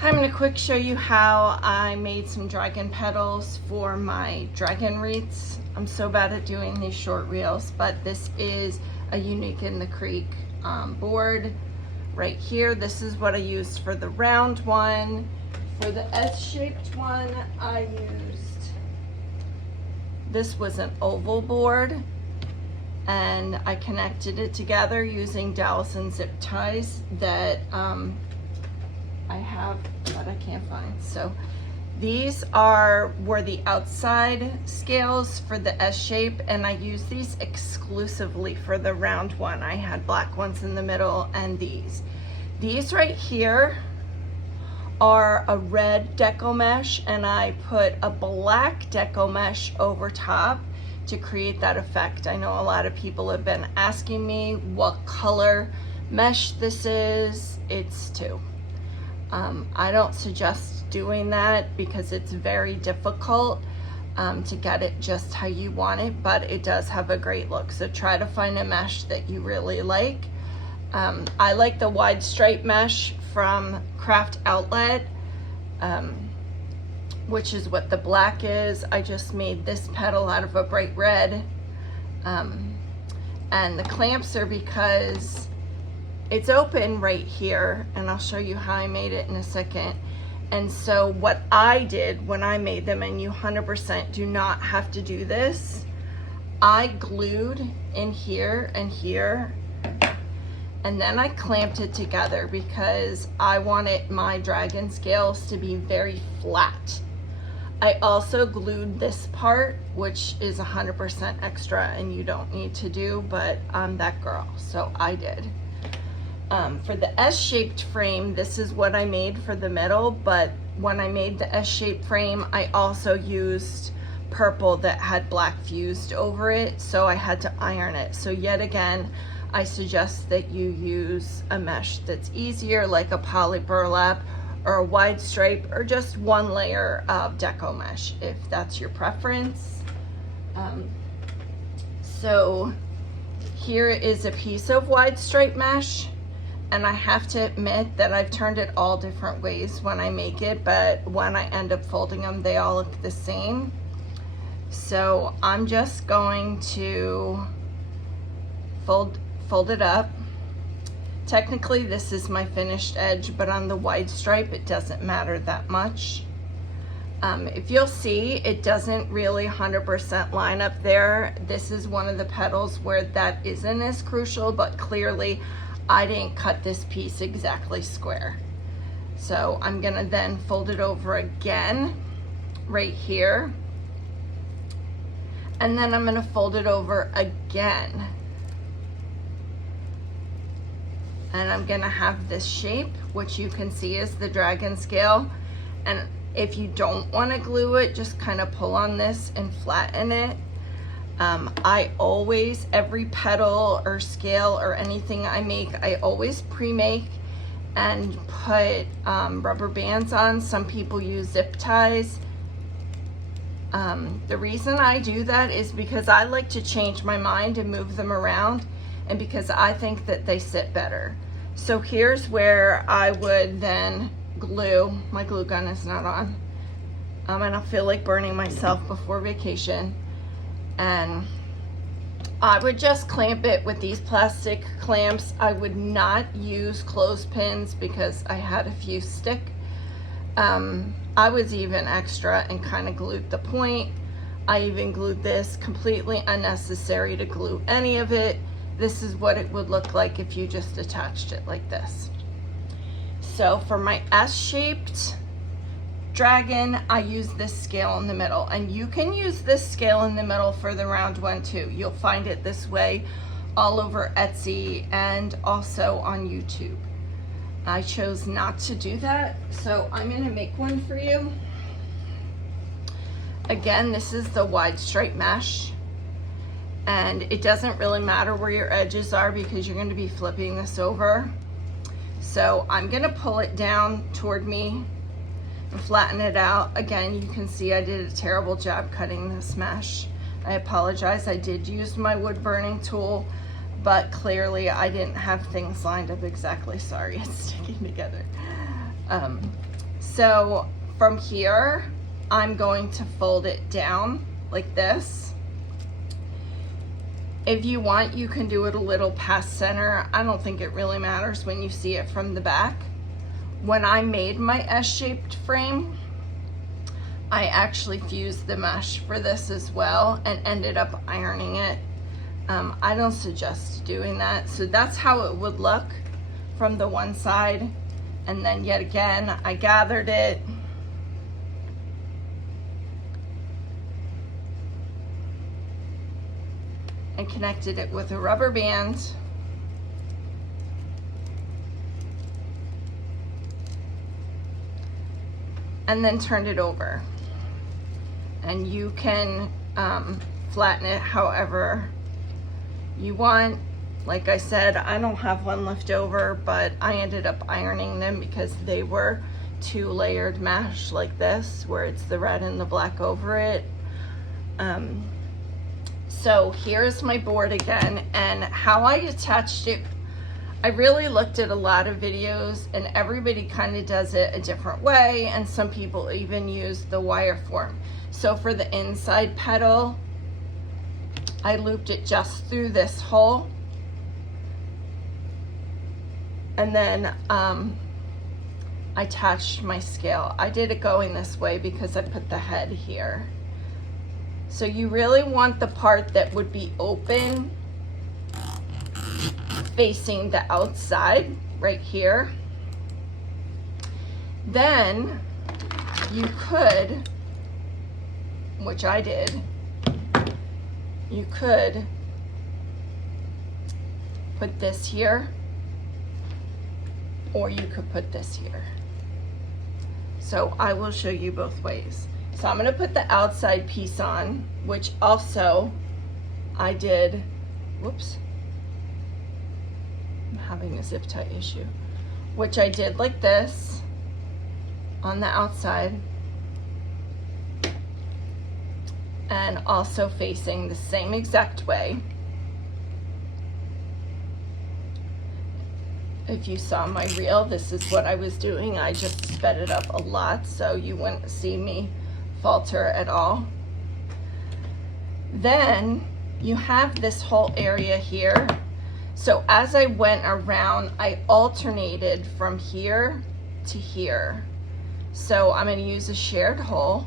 I'm going to quick show you how I made some dragon petals for my dragon wreaths. I'm so bad at doing these short reels, but this is a Unique in the Creek board right here. This is what I used for the round one. For the S-shaped one, I used, this was an oval board, and I connected it together using dowels and zip ties that I have, but I can't find. So these were the outside scales for the S shape, and I used these exclusively for the round one. I had black ones in the middle and these. These right here are a red deco mesh, and I put a black deco mesh over top to create that effect. I know a lot of people have been asking me what color mesh this is. It's 2. I don't suggest doing that because it's very difficult to get it just how you want it, but it does have a great look. So try to find a mesh that you really like. I like the wide stripe mesh from Craft Outlet, which is what the black is. I just made this petal out of a bright red. And the clamps are because it's open right here, and I'll show you how I made it in a second. And so what I did when I made them, and you 100% do not have to do this, I glued in here and here, and then I clamped it together because I wanted my dragon scales to be very flat. I also glued this part, which is 100% extra and you don't need to do, but I'm that girl, so I did. For the S-shaped frame, this is what I made for the middle, but when I made the S-shaped frame, I also used purple that had black fused over it, so I had to iron it. So yet again, I suggest that you use a mesh that's easier, like a poly burlap or a wide stripe, or just one layer of deco mesh if that's your preference. So here is a piece of wide stripe mesh. And I have to admit that I've turned it all different ways when I make it, but when I end up folding them, they all look the same. So I'm just going to fold it up. Technically, this is my finished edge, but on the wide stripe, it doesn't matter that much. If you'll see, it doesn't really 100% line up there. This is one of the petals where that isn't as crucial, but clearly, I didn't cut this piece exactly square. So I'm gonna then fold it over again right here. And then I'm gonna fold it over again. And I'm gonna have this shape, which you can see is the dragon scale. And if you don't wanna glue it, just kind of pull on this and flatten it. I always, every petal or scale or anything I make, I always pre-make and put rubber bands on. Some people use zip ties. The reason I do that is because I like to change my mind and move them around, and because I think that they sit better. So here's where I would then glue. My glue gun is not on. And I'll feel like burning myself before vacation. And I would just clamp it with these plastic clamps. I would not use clothespins because I had a few stick. I was even extra and kind of glued the point. I even glued this, completely unnecessary to glue any of it. This is what it would look like if you just attached it like this. So for my S-shaped dragon, I use this scale in the middle, and you can use this scale in the middle for the round one too. You'll find it this way all over Etsy and also on YouTube. I chose not to do that, so I'm gonna make one for you. Again, this is the wide stripe mesh, and it doesn't really matter where your edges are because you're gonna be flipping this over. So I'm gonna pull it down toward me and flatten it out. Again, you can see I did a terrible job cutting this mesh. I apologize. I did use my wood burning tool, but clearly I didn't have things lined up exactly. Sorry, it's sticking together. So from here, I'm going to fold it down like this. If you want, you can do it a little past center. I don't think it really matters when you see it from the back. When I made my S-shaped frame, I actually fused the mesh for this as well and ended up ironing it. I don't suggest doing that. So that's how it would look from the one side. And then yet again, I gathered it. And connected it with a rubber band. And then turned it over. And you can flatten it however you want. Like I said, I don't have one left over, but I ended up ironing them because they were 2-layered mesh like this, where it's the red and the black over it. So here's my board again, and how I attached it. I really looked at a lot of videos, and everybody kind of does it a different way, and some people even use the wire form. So for the inside petal, I looped it just through this hole, and then I attached my scale. I did it going this way because I put the head here. So you really want the part that would be open facing the outside right here. Then you could, which I did, you could put this here, or you could put this here. So I will show you both ways. So I'm gonna put the outside piece on, which also I did, whoops, I'm having a zip tie issue, which I did like this on the outside, and also facing the same exact way. If you saw my reel, this is what I was doing. I just sped it up a lot so you wouldn't see me falter at all. Then you have this whole area here. So as I went around, I alternated from here to here. So I'm going to use a shared hole.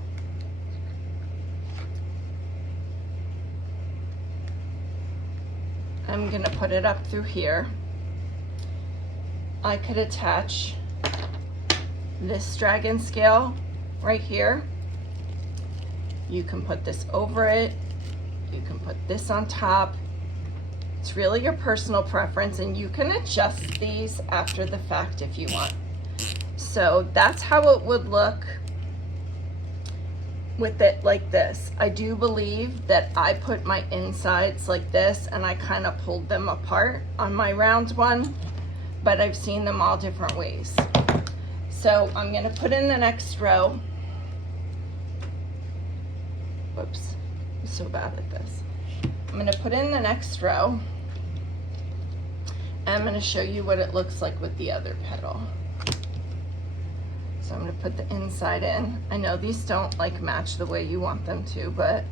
I'm going to put it up through here. I could attach this dragon scale right here. You can put this over it. You can put this on top. It's really your personal preference, and you can adjust these after the fact if you want. So that's how it would look with it like this. I do believe that I put my insides like this, and I kind of pulled them apart on my round one, but I've seen them all different ways. So I'm going to put in the next row. Whoops, I'm so bad at this. I'm going to put in the next row, and I'm going to show you what it looks like with the other petal. So I'm going to put the inside in. I know these don't like match the way you want them to, but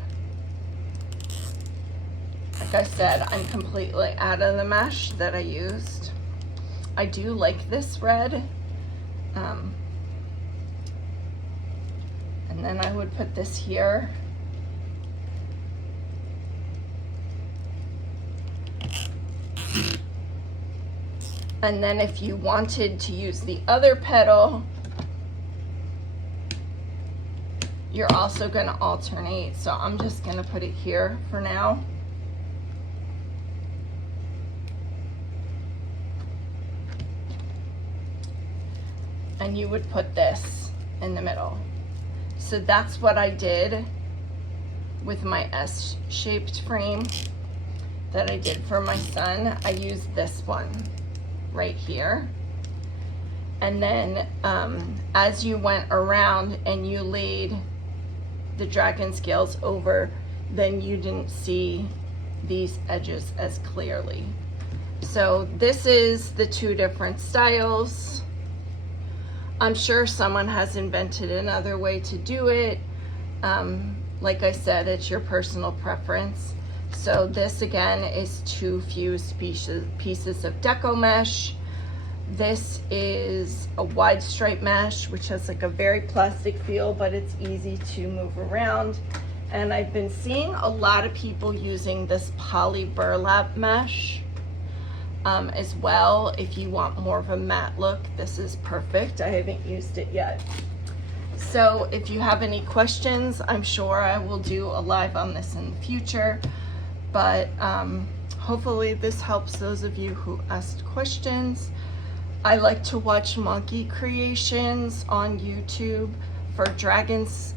like I said, I'm completely out of the mesh that I used. I do like this red. And then I would put this here. And then if you wanted to use the other petal, you're also going to alternate. So I'm just going to put it here for now. And you would put this in the middle. So that's what I did with my S-shaped frame that I did for my son. I used this one right here. And then as you went around and you laid the dragon scales over, then you didn't see these edges as clearly. So this is the two different styles. I'm sure someone has invented another way to do it. Like I said, it's your personal preference. So this again is 2 fused pieces of deco mesh. This is a wide stripe mesh, which has like a very plastic feel, but it's easy to move around. And I've been seeing a lot of people using this poly burlap mesh as well. If you want more of a matte look, this is perfect. I haven't used it yet. So if you have any questions, I'm sure I will do a live on this in the future. But hopefully this helps those of you who asked questions. I like to watch monkey creations on YouTube for dragons.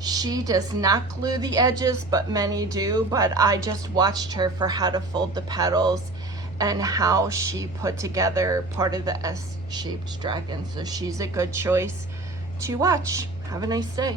She does not glue the edges, but many do. But I just watched her for how to fold the petals and how she put together part of the S-shaped dragon. So she's a good choice to watch. Have a nice day.